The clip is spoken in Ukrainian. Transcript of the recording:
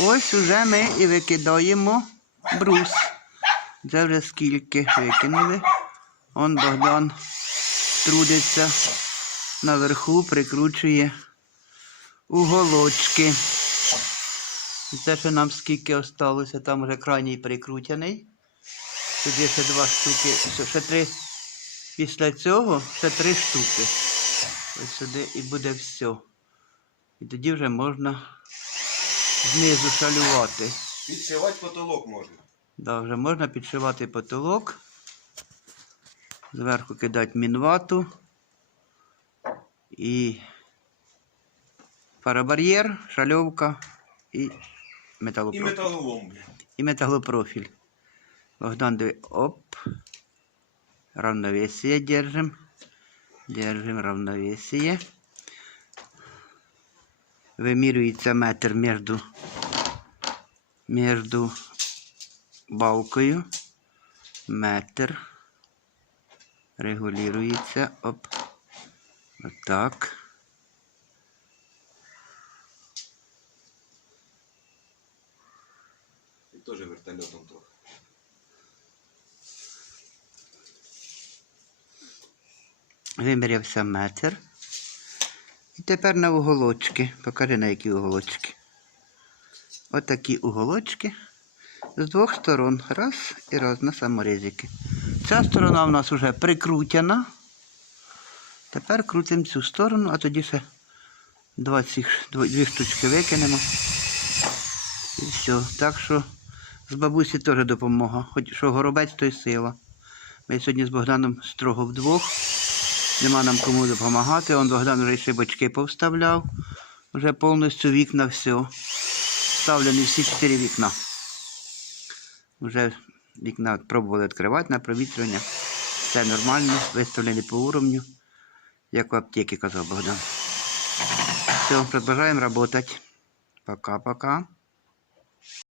Ось уже ми і викидаємо брус. Це вже скільки викинули. Он Богдан трудиться наверху, прикручує уголочки. І Це ще нам скільки осталося, там вже крайній прикрутяний. Тоді ще два штуки, ще три. Після цього ще три штуки. Ось сюди і буде все. І тоді вже можна знизу шалювати. Підшивати потолок можна. Да, вже можна підшивати потолок. Зверху кидати мінвату. І парабар'єр, шальовка і І металопрофіль. металолом. І металопрофіль. Богдан диви. Оп. Равновесие держим. Держим равновесие. Вимірюється метр між, між балкою. Метр. Регулюється. Оп. Отак. І теж вертольотом трохи. Вимірявся метр. Тепер на уголочки. Покажи на які уголочки. Отакі уголочки. З двох сторон. Раз і раз на саморізики. Ця сторона у нас вже прикрутена. Тепер крутимо цю сторону, а тоді ще два цих, дві штучки викинемо. І все. Так що з бабусі теж допомога. Хоч що горобець, то й сила. Ми сьогодні з Богданом строго вдвох. Нема нам кому допомагати. Он Богдан вже бочки повставляв. Вже повністю вікна все. Вставлені всі чотири вікна. Вже вікна пробували відкривати на провітрювання. Все нормально, виставлені по уровню, як в аптеці казав Богдан. Все, продовжуємо працювати. Пока-пока.